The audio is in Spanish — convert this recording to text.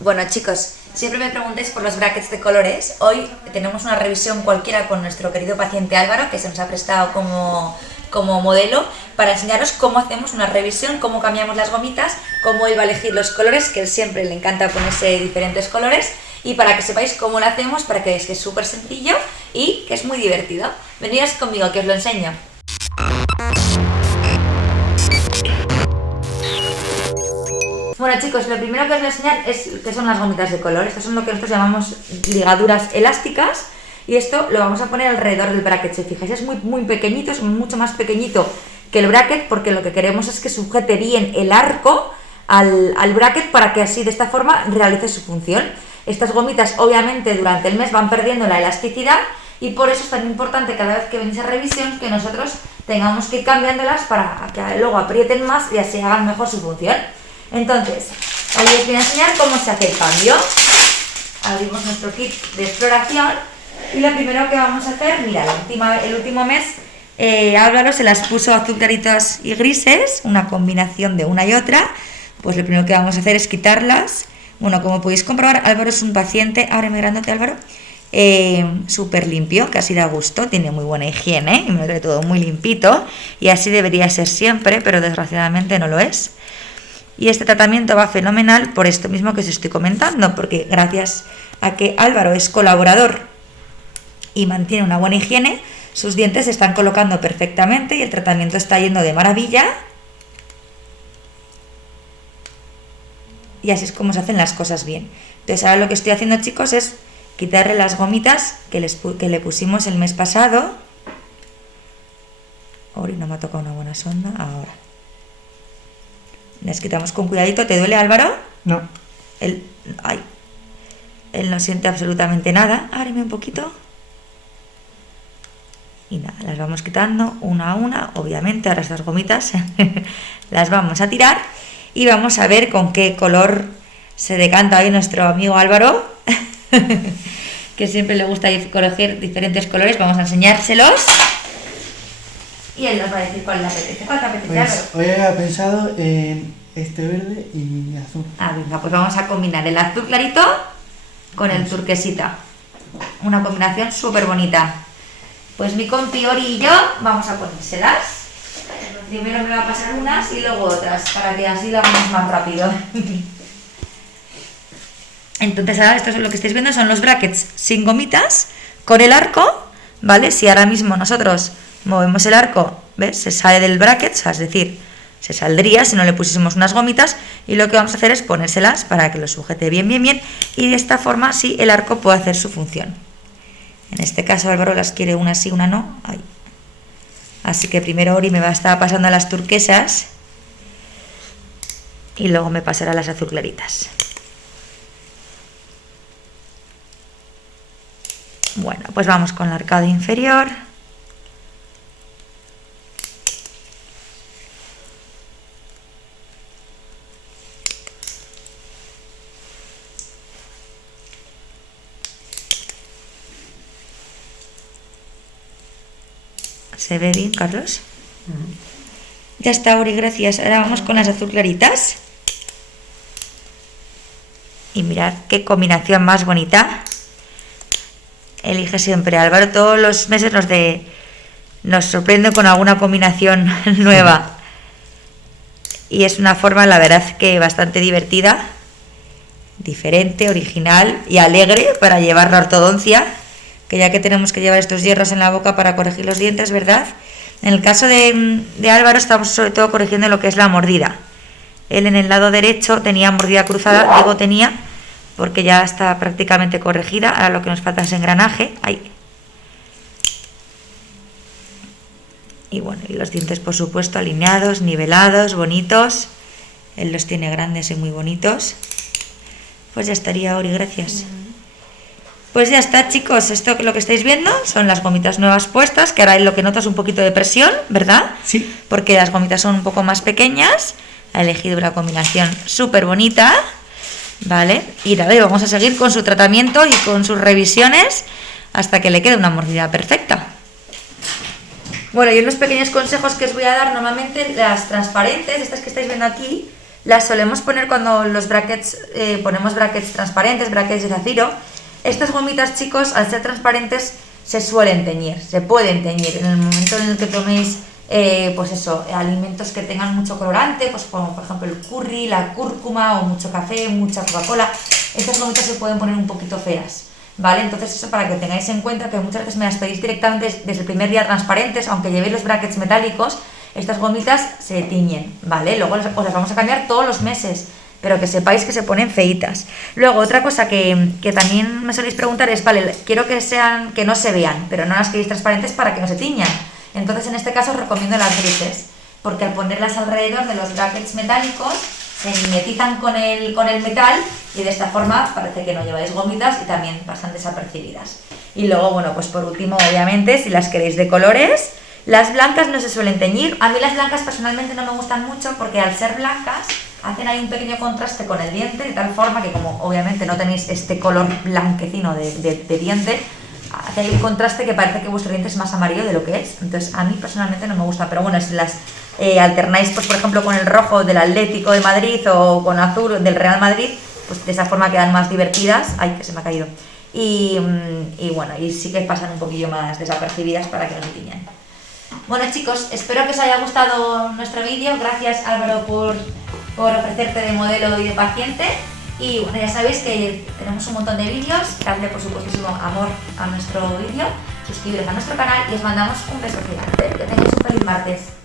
Bueno, chicos, siempre me preguntáis por los brackets de colores. Hoy tenemos una revisión cualquiera con nuestro querido paciente Álvaro, que se nos ha prestado como modelo para enseñaros cómo hacemos una revisión, cómo cambiamos las gomitas, cómo él va a elegir los colores, que él siempre le encanta ponerse diferentes colores, y para que sepáis cómo lo hacemos, para que veáis que es súper sencillo y que es muy divertido. Venid conmigo que os lo enseño. Bueno, chicos, lo primero que os voy a enseñar es qué son las gomitas de color. Estas son lo que nosotros llamamos ligaduras elásticas, y esto lo vamos a poner alrededor del bracket. Si fijáis, es muy pequeñito, es mucho más pequeñito que el bracket, porque lo que queremos es que sujete bien el arco al bracket para que así de esta forma realice su función. Estas gomitas obviamente durante el mes van perdiendo la elasticidad, y por eso es tan importante cada vez que venís a revisión que nosotros tengamos que ir cambiándolas para que luego aprieten más y así hagan mejor su función. Entonces, hoy os voy a enseñar cómo se hace el cambio. Abrimos nuestro kit de exploración y lo primero que vamos a hacer, mira, el último mes Álvaro se las puso azul claritas y grises, una combinación de una y otra. Pues lo primero que vamos a hacer es quitarlas. Bueno, como podéis comprobar, Álvaro es un paciente, ábreme grandote Álvaro, súper limpio, que así da gusto, tiene muy buena higiene y me lo trae todo muy limpito, y así debería ser siempre, pero desgraciadamente no lo es. Y este tratamiento va fenomenal por esto mismo que os estoy comentando, porque gracias a que Álvaro es colaborador y mantiene una buena higiene, sus dientes se están colocando perfectamente y el tratamiento está yendo de maravilla. Y así es como se hacen las cosas bien. Entonces ahora lo que estoy haciendo, chicos, es quitarle las gomitas que le pusimos el mes pasado. Ahora no me ha tocado una buena sonda, ahora. Les quitamos con cuidadito. ¿Te duele, Álvaro? No. Él no siente absolutamente nada. Ábreme un poquito. Y nada, las vamos quitando una a una. Obviamente ahora estas gomitas las vamos a tirar y vamos a ver con qué color se decanta hoy nuestro amigo Álvaro, que siempre le gusta coger diferentes colores. Vamos a enseñárselos y él nos va a decir cuál le apetece. ¿Cuál te apetece, Pues Álvaro? hoy había pensado en este verde y azul. Venga, pues vamos a combinar el azul clarito con el turquesita. Una combinación súper bonita. Pues mi compi Ori y yo vamos a ponérselas. Primero me va a pasar unas y luego otras, para que así lo hagamos más rápido. Entonces ahora esto es lo que estáis viendo, son los brackets sin gomitas, con el arco, ¿vale? Si ahora mismo nosotros movemos el arco, ¿ves? Se sale del bracket, es decir, se saldría si no le pusiésemos unas gomitas, y lo que vamos a hacer es ponérselas para que lo sujete bien, y de esta forma sí el arco puede hacer su función. En este caso Álvaro las quiere una sí, una no. Ahí. Así que primero Ori me va a estar pasando las turquesas y luego me pasará las azul claritas. Bueno, pues vamos con el arcado inferior. ¿Se ve bien, Carlos? Ya está, Ori, gracias. Ahora vamos con las azul claritas. Y mirad qué combinación más bonita. Elige siempre Álvaro. Todos los meses nos sorprende con alguna combinación nueva. Y es una forma, la verdad, que bastante divertida, diferente, original y alegre para llevar la ortodoncia, que ya que tenemos que llevar estos hierros en la boca para corregir los dientes, ¿verdad? En el caso de Álvaro estamos sobre todo corrigiendo lo que es la mordida. Él en el lado derecho tenía mordida cruzada, digo tenía, porque ya está prácticamente corregida. Ahora lo que nos falta es engranaje. Ahí. Y bueno, y los dientes por supuesto alineados, nivelados, bonitos. Él los tiene grandes y muy bonitos. Pues ya estaría, Ori, gracias. Pues ya está, chicos, esto lo que estáis viendo son las gomitas nuevas puestas, que ahora lo que notas es un poquito de presión, ¿verdad? Sí. Porque las gomitas son un poco más pequeñas. Ha elegido una combinación súper bonita, ¿vale? Y nada, vamos a seguir con su tratamiento y con sus revisiones hasta que le quede una mordida perfecta. Bueno, y unos pequeños consejos que os voy a dar. Normalmente las transparentes, estas que estáis viendo aquí, las solemos poner cuando los brackets, ponemos brackets transparentes, brackets de zafiro. Estas gomitas, chicos, al ser transparentes se suelen teñir, se pueden teñir. En el momento en el que toméis, pues eso, alimentos que tengan mucho colorante, pues como por ejemplo el curry, la cúrcuma o mucho café, mucha Coca-Cola, estas gomitas se pueden poner un poquito feas, ¿vale? Entonces eso para que tengáis en cuenta que muchas veces me las pedís directamente desde el primer día transparentes, aunque llevéis los brackets metálicos, estas gomitas se tiñen, ¿vale? Luego os las vamos a cambiar todos los meses, pero que sepáis que se ponen feitas. Luego, otra cosa que también me soléis preguntar es, vale, quiero que no se vean, pero no las queréis transparentes para que no se tiñan. Entonces, en este caso os recomiendo las grises, porque al ponerlas alrededor de los brackets metálicos, se mimetizan con el metal y de esta forma parece que no lleváis gomitas y también pasan desapercibidas. Y luego, bueno, pues por último, obviamente, si las queréis de colores, las blancas no se suelen teñir. A mí las blancas personalmente no me gustan mucho porque al ser blancas hacen ahí un pequeño contraste con el diente, de tal forma que como obviamente no tenéis este color blanquecino de diente, hace ahí un contraste que parece que vuestro diente es más amarillo de lo que es. Entonces a mí personalmente no me gusta, pero bueno, si las alternáis, pues por ejemplo con el rojo del Atlético de Madrid o con azul del Real Madrid, pues de esa forma quedan más divertidas. Ay, que se me ha caído. Y bueno, y sí que pasan un poquillo más desapercibidas para que no se tiñan. Bueno, chicos, espero que os haya gustado nuestro vídeo. Gracias, Álvaro, por ofrecerte de modelo y de paciente. Y bueno, ya sabéis que tenemos un montón de vídeos. Dadle por supuestísimo amor a nuestro vídeo, suscribiros a nuestro canal y os mandamos un beso gigante. Que tengáis un feliz martes.